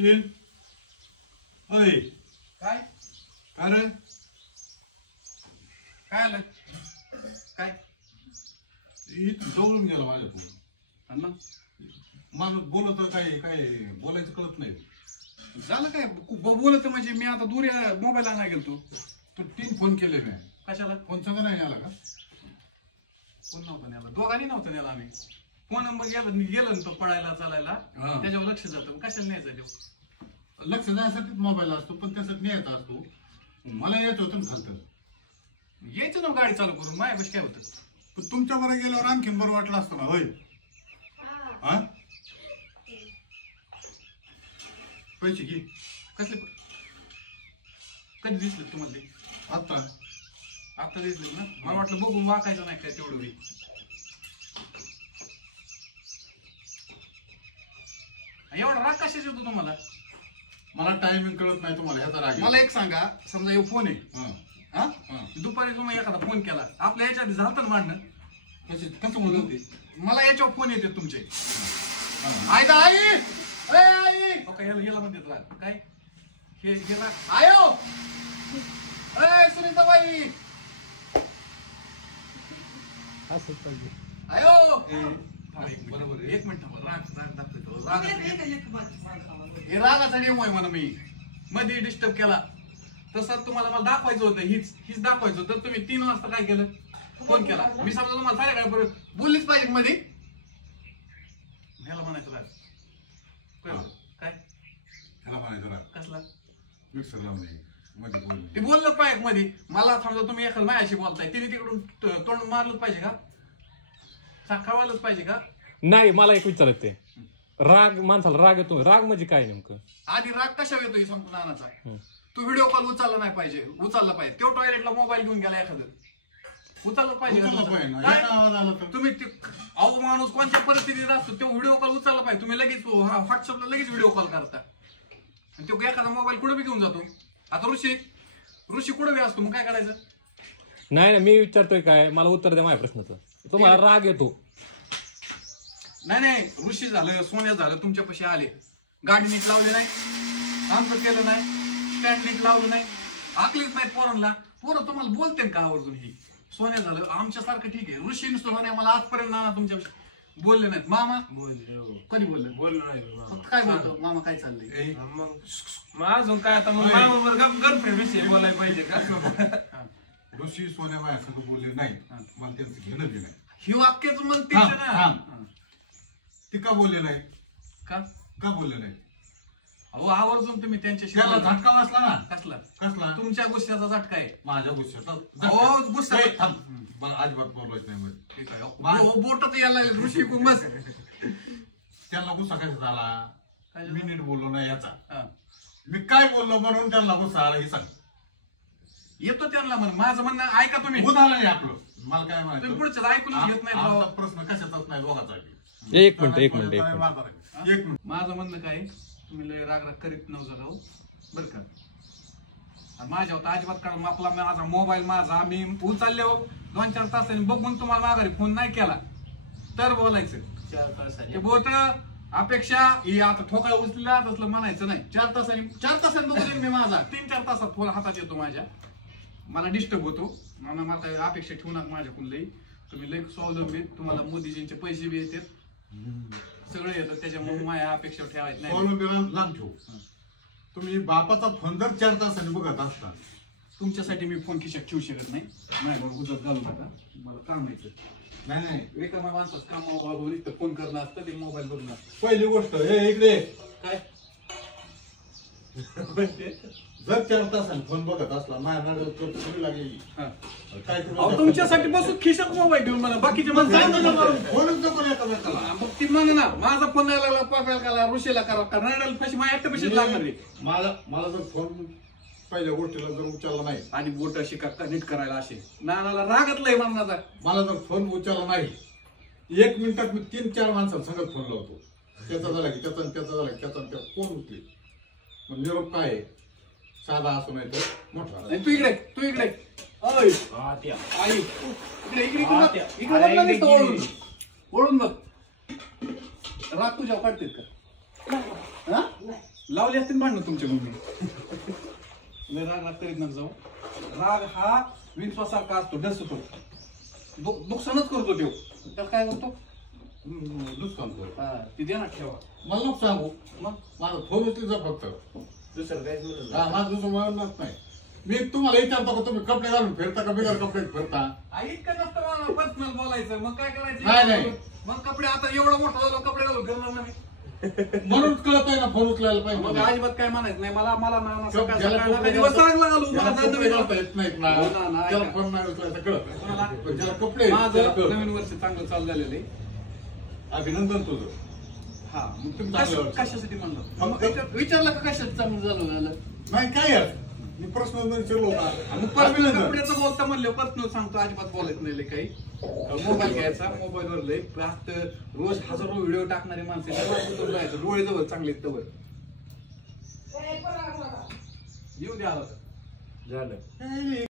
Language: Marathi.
निखिल अय काय काय रे काय आलं काय इथं जवळून गेला माझ्या फोन मग माणूस बोलत काय काय बोलायचं कळत नाही झालं काय बोलत म्हणजे मी आता दूर मोबाईल आणायला गेलतो तर 3 फोन केले मी कशाला फोन संग नाही आला का फोन नव्हता नेला दोघांनी नव्हतं नेला आम्ही फोन नंबर गेला ना तो पळायला चालायला त्याच्यावर लक्ष जातं कशाला न्यायचं देऊ लक्ष जाण्यासाठीच मोबाईल असतो पण त्यासाठी न्यायचा असतो मला येत होतं ना खालतं यायचं ना गाडी चालू करून माझ्यापाशी काय होतं पण तुमच्या बरं गेल्यावर आणखीन बरं वाटलं असतं ना होय हा पैसे घे कसले कधी दिसले तुम्हाला आता आता दिसले ना मला वाटलं बघून वाकायचं नाही काय तेवढं बी एवढा राग कशाच येतो तुम्हाला मला टायमिंग कळत नाही तुम्हाला ह्याचा राग मला एक सांगा समजा हे फोन आहे हा दुपारी तुम्ही एखादा फोन केला आपल्या याच्या आधी झालं ना मांडणं कसं म्हणलं ते मला याच्यावर फोन येते तुमचे आई याला म्हणतात राग काय हे राग आयो सुनीताबाई आयो बरोबर एक मिनिट राग राग दाखवतो हे रागाचा नियम आहे म्हणा मी मध्ये डिस्टर्ब केला तसं तुम्हाला मला दाखवायचं होतं हीच दाखवायचं होतं तुम्ही 3 वाजता काय केलं फोन केला मी समजा तुम्हाला संध्याकाळपर्यंत बोललीच पाहिजे मध्ये ह्याला म्हणायचं राग काय ह्याला म्हणायचं राग कसला मिक्सर लावून मध्ये बोल ते बोललं पाहिजे मध्ये मला समजा तुम्ही एखाद माझ्याशी बोलताय तिने तिकडून तोंड मारलंच पाहिजे का कळवायलाच पाहिजे का नाही मला एक विचारायचं ते राग माणसाला राग येतो राग म्हणजे काय नेमकं आधी राग कशावर येतो सांगतो नानाचा तू व्हिडिओ कॉल उचलला नाही पाहिजे उचलला पाहिजे तो टॉयलेटला मोबाईल घेऊन गेला एखादं उचललं पाहिजे तुम्ही अहो माणूस कोणत्या परिस्थितीत असतो तो व्हिडिओ कॉल उचलला पाहिजे तुम्ही लगेच व्हॉट्सअपला लगेच व्हिडिओ कॉल करता आणि तो एखादा मोबाईल कुठे बी घेऊन जातो आता ऋषी कुठे बी असतो मग काय करायचं नाही मी विचारतोय काय मला उत्तर द्या माझ्या प्रश्नाचं तुम्हाला राग येतो नाही ऋषी झालं सोन्या झालं तुमच्यापाशी आले गाडी नीट लावली नाही आमचं केलं नाही स्टँड नीट लावलं नाही आकलीच नाही पोरं तुम्हाला बोलते का आवर्जून ही सोन्या झालं आमच्यासारखं ठीक आहे ऋषी नुसतं म्हणे मला आजपर्यंत नाना तुमच्या बोलले नाहीत मामा कोणी बोललं नाही काय बोलतो मामा काय चाललंय मग अजून काय आता मग मामावर गर्लफ्रेंड विषयी बोलायला पाहिजे का ऋषी सोन्या माझ्यासंग बोलले नाही मला त्यांचं घेणं बी नाही ही वाक्याच मग तेच ना ते का बोलले नाही का बोलले नाही अहो आवर्जून तुम्ही त्यांच्याशी त्याला झटका बसला ना कसला तुमच्या गुस्स्याचा झटका आहे माझ्या गुस्स्याचा हो गुस्सा मला अजिबात बोलवायचं नाही बोटच यायला ऋषी बस त्यांना गुस्सा कसा झाला मी नीट बोललो नाही याचा मी काय बोललो म्हणून त्यांना गुस्सा आला हे सांग येतो त्यांना म्हण माझं म्हणणं ऐका तुम्ही उदाहरण नाही आपलं मला काय म्हणायचं पुढचं ऐकून घेत नाही प्रश्न कशाचाच नाही दोघाचा एक मिनिट माझं म्हणणं काय तुम्ही लय राग करीत नव्हतं राहू बरं का माझ्यावर अजिबात कारण आपला माझा मोबाईल माझा मी उचलले 2-4 तासांनी बघून तुम्हाला माघारी फोन नाही केला तर बोलायचं 4 तासांनी ते बोट अपेक्षा ही आता ठोकाळ उचलला तसलं म्हणायचं नाही 4 तासांनी बघून मी माझा 3-4 तासात फोन हातात येतो माझ्या मला डिस्टर्ब होतो मला काही अपेक्षा ठेवू नका माझ्याकडून लई तुम्ही लई स्वावलंबी तुम्हाला मोदीजींचे पैसे बी येतात सगळे येतात त्याच्यामुळे माझ्या अपेक्षा ठेवायचं नाही लांब ठेवू तुम्ही बापाचा फोन जर 4 तासांनी बघत असता तुमच्यासाठी मी फोन खिशात ठेवू शकत नाही माझ्यावर उजत घालू नका मला काम यायचं नाही एका माणसाच काम फोन करणं असतं ते मोबाईल बघणं असतं पहिली गोष्ट हे इकडे काय जर 4 तासांनी फोन बघत असला माझ्या लागेल काय तुमच्यासाठी बसून खिशात मोबाईल घेऊन मला बाकीचे फोनच नको मग ती म्हण ना माझा फोन नाही लागला पाप्याला ऋषीला करा नारळ पैसे माझ्या एकट्या पैसे लागणार रे मला जर फोन पहिल्या गोष्टीला जर उचलला नाही आणि बोट शिका नीट करायला असे नानाला रागतलंय म्हणण्याचा मला जर फोन उचलला नाही 1 मिनिटात मी 3-4 माणसाला सांगत फोन लावतो त्याचा झाला की त्याचा झाला की त्याचा फोन उचले मग निरोप काय साधा असू नाही तो मोठा तू इकडे आई इकडे ओळून बघ राग तुझ्या काढतेत का लावली असतील भांडणं तुमच्या मम्मी. लय राग राग करीत नका जाऊ. राग हा विंचवासारखा असतो, डसतो, नुकसानच करतो तो. त्याला काय करतो? नुकसान करू. हा, ती देणार ठेवा. मला नको सांगू, मग माझा फोन उचलीचा फक्त. दुसरं काहीच म्हणत हा, माझं दुसरं म्हणत नाही. मी तुम्हाला विचारतो का तुम्ही कपडे घालून फिरता का बिगर कपडे फिरता? इतकं नसतं मला पर्सनल बोलायचं. मग काय नाही, करायचं? नाही. मग कपडे आता एवढा मोठा झालो कपडे घालून फिरणार नाही. म्हणून कळत आहे ना फोन उचलायला मग पाहिजे. अजिबात काय म्हणायचं नाही. मला मला ना ज्याला सकाळ सकाळ कपडे नका दिवस चांगला घालू. मला ज्याला नवीन कपडे घालता येत नाहीत ना, हो ना, त्याला ऐका. फोन नाही उचलायचं कळत. कोणाला? पण ज्याला कपडे आहेत, त्याला माझं कळतं. नवीन वर्ष चांगलं चालू झालेलं आहे. अभिनंदन तुझं. हा, मग तुम्ही चांगलं वर्ष. कशासाठी म्हणलं? फक्त- विचारलं का कशासाठी चांगलं झालं? नाही काय यार, मी प्रश्न विचारलो होता. मग पर्सनल कपड्याचं बोलता म्हणलं पर्सनल सांगतो, अजिबात बोलायचं नाही लय काही. मोबाईल घ्यायचा, मोबाईलवर लय फक्त रोज हजारो व्हिडिओ टाकणारी माणसं आहेत. डोळे जवळ चांगले आहेत तवर. येऊ द्या आता. झालं.